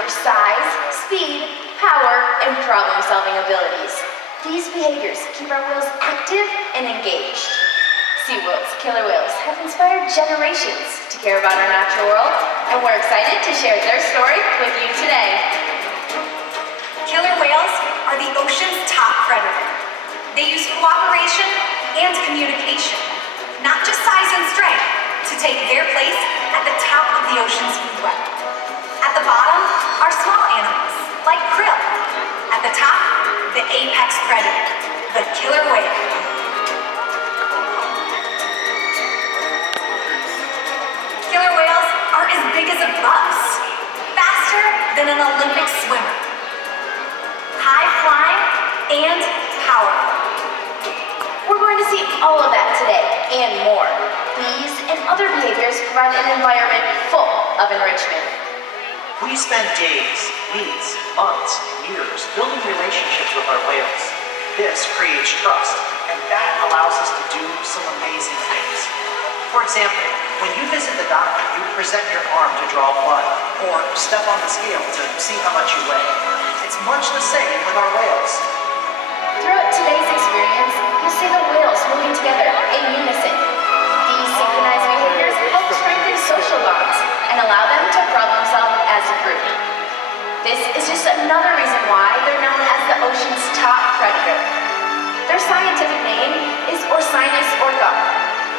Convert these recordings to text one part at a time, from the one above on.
through size, speed, power, and problem-solving abilities. These behaviors keep our whales active and engaged. SeaWorld's killer whales have inspired generations to care about our natural world, and we're excited to share their story with you today. Killer whales are the ocean's top predator. They use cooperation and communication, not just size and strength, to take their place at the top of the ocean's food web. At the bottom are small animals, like krill. At the top, the apex predator, the killer whale. Killer whales are as big as a bus, faster than an Olympic swimmer, high-flying and powerful. We're going to see all of that today and more. These and other behaviors provide an environment full of enrichment. We spend days, weeks, months, years building relationships with our whales. This creates trust, and that allows us to do some amazing things. For example, when you visit the doctor, you present your arm to draw blood, or step on the scale to see how much you weigh. It's much the same with our whales. Throughout today's experience, you'll see the whales moving together in unison. These synchronized behaviors help strengthen social bonds and allow them to problem solve as a group. This is just another reason why they're known as the ocean's top predator. Their scientific name is Orcinus orca.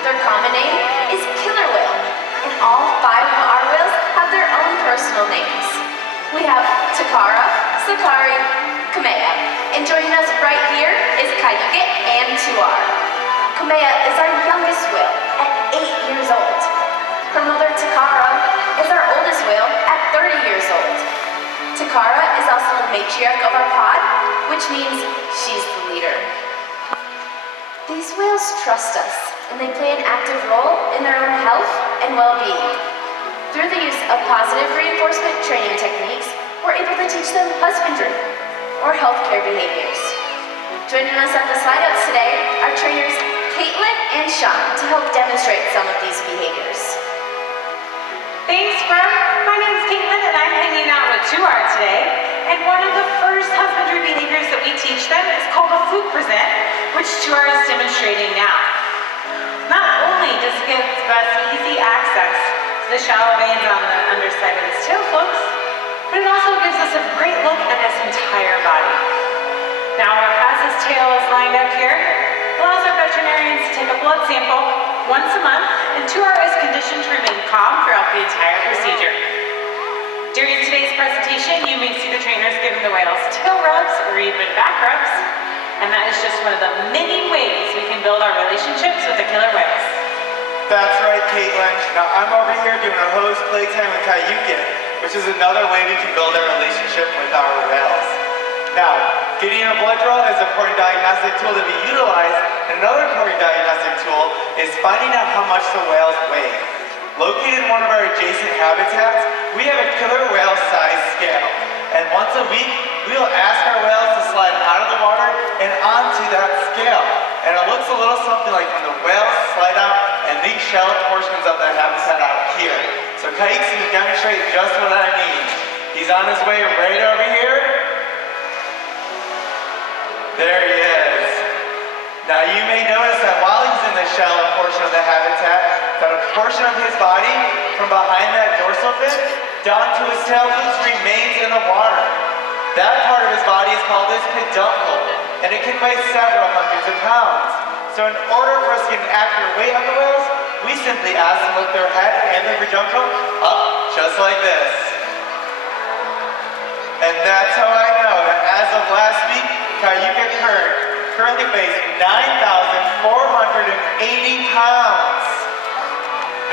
Their common name is killer whale, and all 5 of our whales have their own personal names. We have Takara, Sakari, Kamea, and joining us right here is Kyuquot and Tuar. Kamea is our youngest whale at 8 years old. Her mother Takara is our oldest whale at 30 years old. Takara is also the matriarch of our pod, which means she's the leader. These whales trust us, and they play an active role in their own health and well-being. Through the use of positive reinforcement training techniques, we're able to teach them husbandry, or healthcare behaviors. Joining us at the slide ups today are trainers Caitlin and Shawn to help demonstrate some of these behaviors. Thanks, Brooke. My name is Caitlin, and I'm hanging out with Tuar today. And one of the first husbandry behaviors that we teach them is called a fluke present, which Tuar is demonstrating now. Not only does it give us easy access to the shallow veins on the underside of his tail flukes, but it also gives us a great look at his entire body. Now, as his tail is lined up here, it allows our veterinarians to take a blood sample once a month, and Tuar is conditioned to remain calm throughout the entire procedure. During today's presentation, you may see the trainers giving the whales tail rubs or even back rubs, and that is just one of the many ways we can build our relationships with the killer whales. That's right, Caitlin. Now I'm over here doing a hose playtime with Kyuquot, which is another way we can build our relationship with our whales. Now, getting a blood draw is an important diagnostic tool that we utilize. Another important diagnostic tool is finding out how much the whales weigh. Located in one of our adjacent habitats, we have a killer whale size scale. And once a week, we will ask our whales to slide out of the water and onto that scale. And it looks a little something like when the whales slide out and leave shallow portions of their habitat out here. So Kyuquot's going to demonstrate just what I mean. He's on his way right over here. There he is. Now you may notice that while he's in the shallow portion of the habitat, that a portion of his body from behind that dorsal fin down to his tail flukes remains in the water. That part of his body is called his peduncle, and it can weigh several hundreds of pounds. So in order for us to get an accurate weight on the whales, we simply ask them to lift their head and their peduncle up just like this. And that's how I know that as of last week, Kyuquot currently weighs 9,480 pounds.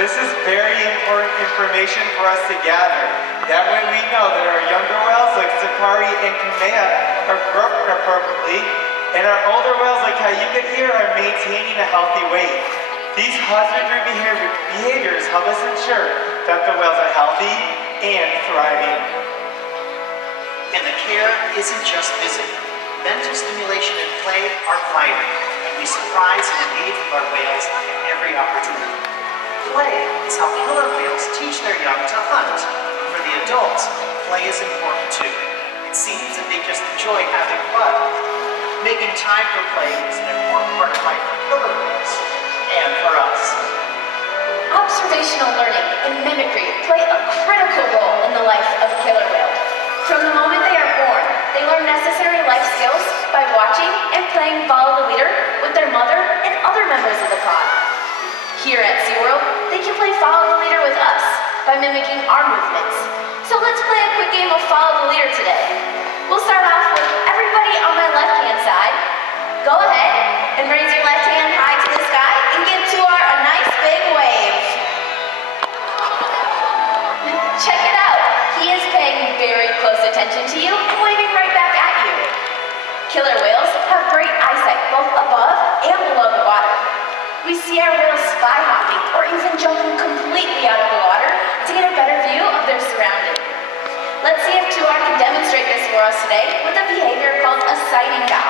This is very important information for us to gather. That way we know that our younger whales like Sakari and Kamea are growing appropriately, and our older whales like Kyuquot here are maintaining a healthy weight. These husbandry behaviors help us ensure that the whales are healthy and thriving. And the care isn't just physical. Mental stimulation and play are vital, and we surprise and engage with our whales at every opportunity. Play is how killer whales teach their young to hunt. For the adults, play is important too. It seems that they just enjoy having fun. Making time for play is an important part of life for killer whales and for us. Observational learning and mimicry play a critical role in the life of a killer whale. From the moment they are born, they learn necessary life skills by watching and playing follow the leader with their mother and other members of the pod. Here at SeaWorld, they can play follow the leader with us by mimicking our movements. So let's play a quick game of follow the leader today. We'll start off with everybody on my left-hand side. Go ahead and raise your left hand high to the sky and give Tuar a nice big wave. Check it out. He is paying very close attention to you and waving right back at you. Killer whales have great eyesight both above and below the water. We see our whales spy hopping or even jumping completely out of the water to get a better view of their surroundings. Let's see if Tuar can demonstrate this for us today with a behavior called a sighting bow.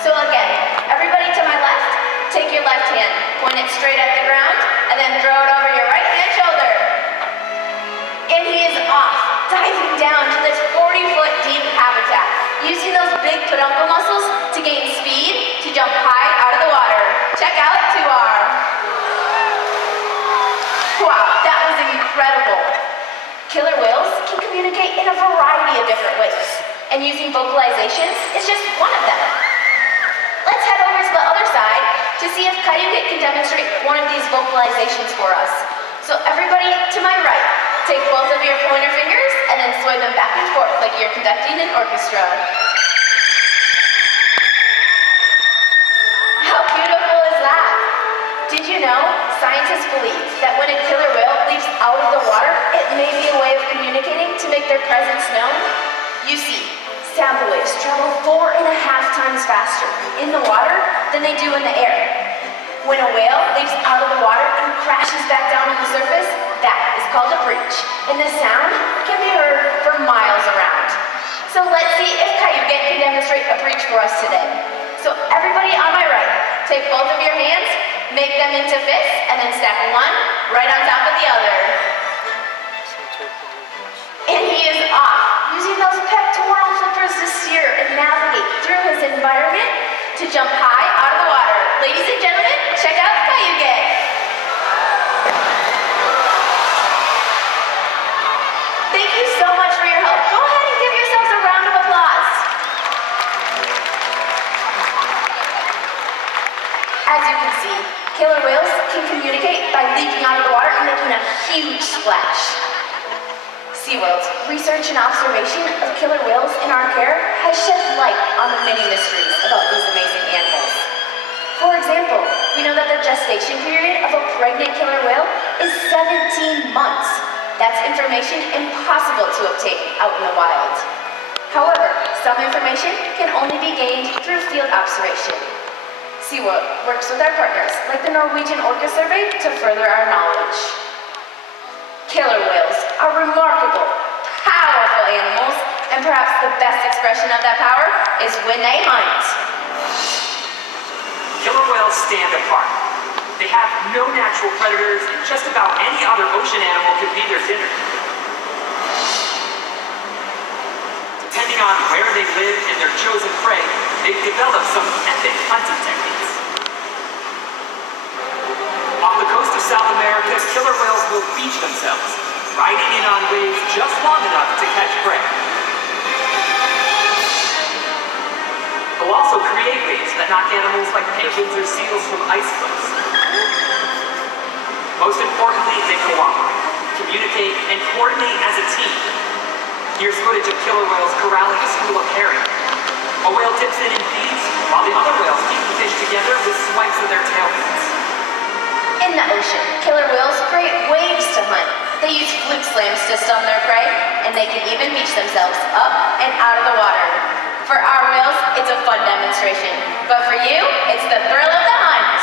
So again, everybody to my left, take your left hand, point it straight at the ground, and then throw it over your right hand shoulder. And he is off, diving down to this 40-foot deep habitat, using those big peduncle muscles to gain speed to jump high out of the water. Check out Tuar. Wow, that was incredible. Killer whales can communicate in a variety of different ways, and using vocalizations is just one of them. Let's head over to the other side to see if Kyuquot can demonstrate one of these vocalizations for us. So everybody to my right, take both of your pointer fingers and then sway them back and forth like you're conducting an orchestra. How beautiful is that? Did you know scientists believe that when a killer whale leaps out of the water, it may be a way of communicating to make their presence known? You see, sound waves travel 4.5 times faster in the water than they do in the air. When a whale leaps out of the water and crashes back down on the surface, that is called a breach, and the sound can be heard for miles around. So let's see if Kyuquot can demonstrate a breach for us today. So everybody on my right, take both of your hands, make them into fists, and then stack one right on top of the other. And he is off, using those pectoral flippers to steer and navigate through his environment to jump high out of the water. Ladies and gentlemen, check out Kyuquot. Thank you so much for your help. Go ahead and give yourselves a round of applause. As you can see, killer whales can communicate by leaping out of the water and making a huge splash. SeaWorld's research and observation of killer whales in our care has shed light on the many mysteries about these amazing animals. For example, we know that the gestation period of a pregnant killer whale is 17 months. That's information impossible to obtain out in the wild. However, some information can only be gained through field observation. SeaWorld works with our partners, like the Norwegian Orca Survey, to further our knowledge. Killer whales are remarkable, powerful animals, and perhaps the best expression of that power is when they hunt. Killer whales stand apart. They have no natural predators, and just about any other ocean animal could be their dinner. Depending on where they live and their chosen prey, they've developed some epic hunting techniques. Off the coast of South America, killer whales will beach themselves, riding in on waves just long enough to catch prey. They'll also create waves that knock animals like penguins or seals from ice cliffs. Most importantly, they cooperate, communicate, and coordinate as a team. Here's footage of killer whales corralling a school of herring. A whale dips in and feeds, while the other whales keep the fish together with swipes of their tail fins. In the ocean, killer whales create waves to hunt. They use fluke slams to stun their prey, and they can even beach themselves up and out of the water. For our whales, it's a fun demonstration. But for you, it's the thrill of the hunt.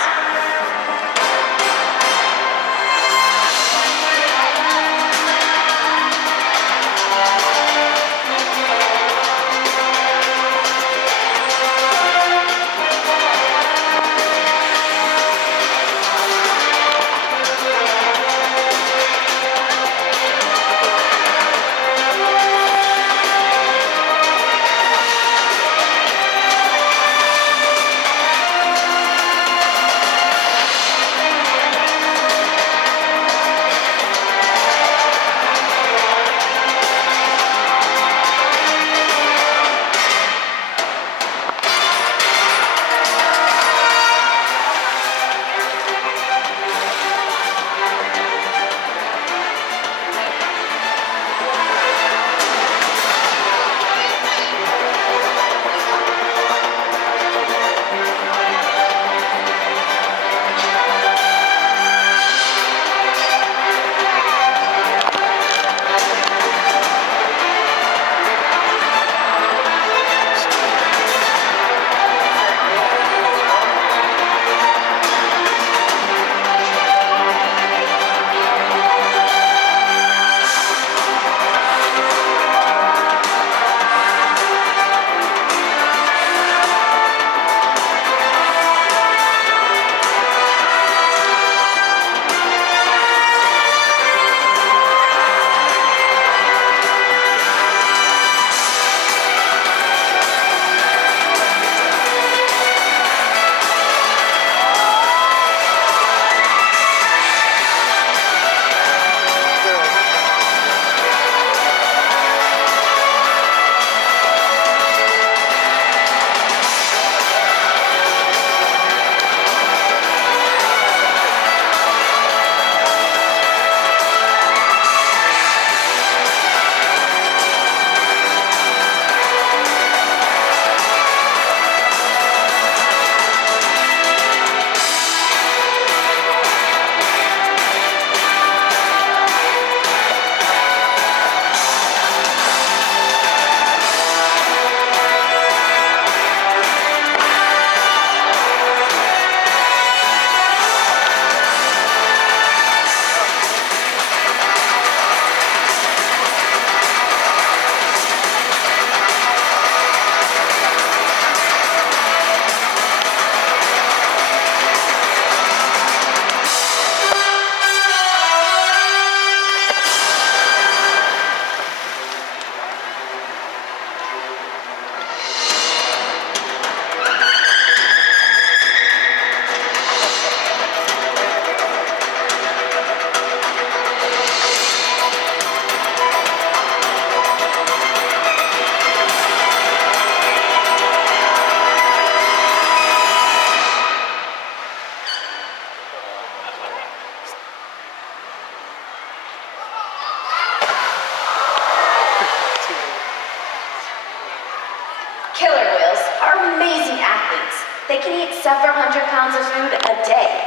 several hundred pounds of food a day.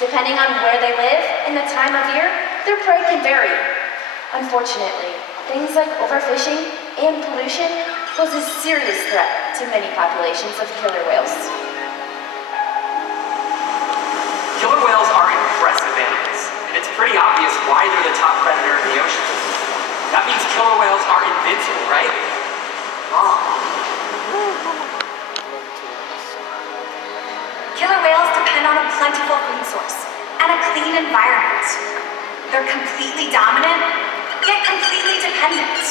Depending on where they live and the time of year, their prey can vary. Unfortunately, things like overfishing and pollution pose a serious threat to many populations of killer whales. Killer whales are impressive animals, and it's pretty obvious why they're the top predator in the ocean. That means killer whales are invincible, right? Wrong. Killer whales depend on a plentiful food source and a clean environment. They're completely dominant, yet completely dependent.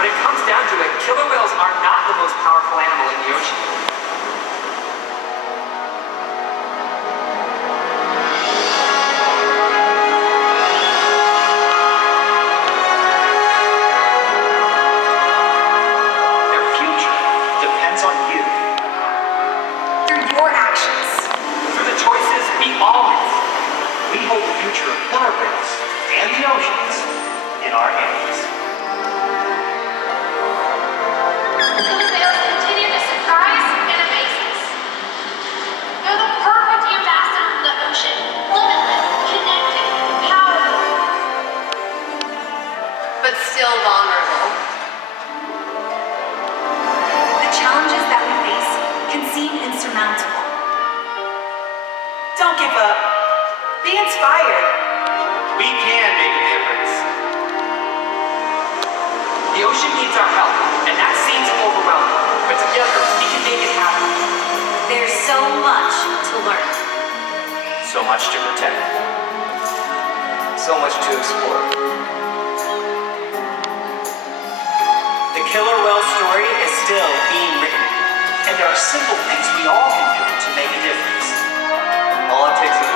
When it comes down to it, killer whales are not the most powerful animal in the ocean. Their future depends on you. Through your actions. Through the choices we all make. We hold the future of killer whales and the oceans in our hands. Killer whales continue to surprise and amaze us. They're the perfect ambassador for the ocean. Limitless, connected, powerful. But still vulnerable. The challenges that we face can seem insurmountable. Don't give up. Be inspired. We can make a difference. The ocean needs our help, and that seems overwhelming. But together, we can make it happen. There's so much to learn. So much to protect. So much to explore. The killer whale story is still being written. And there are simple things we all can do to make a difference. All it takes is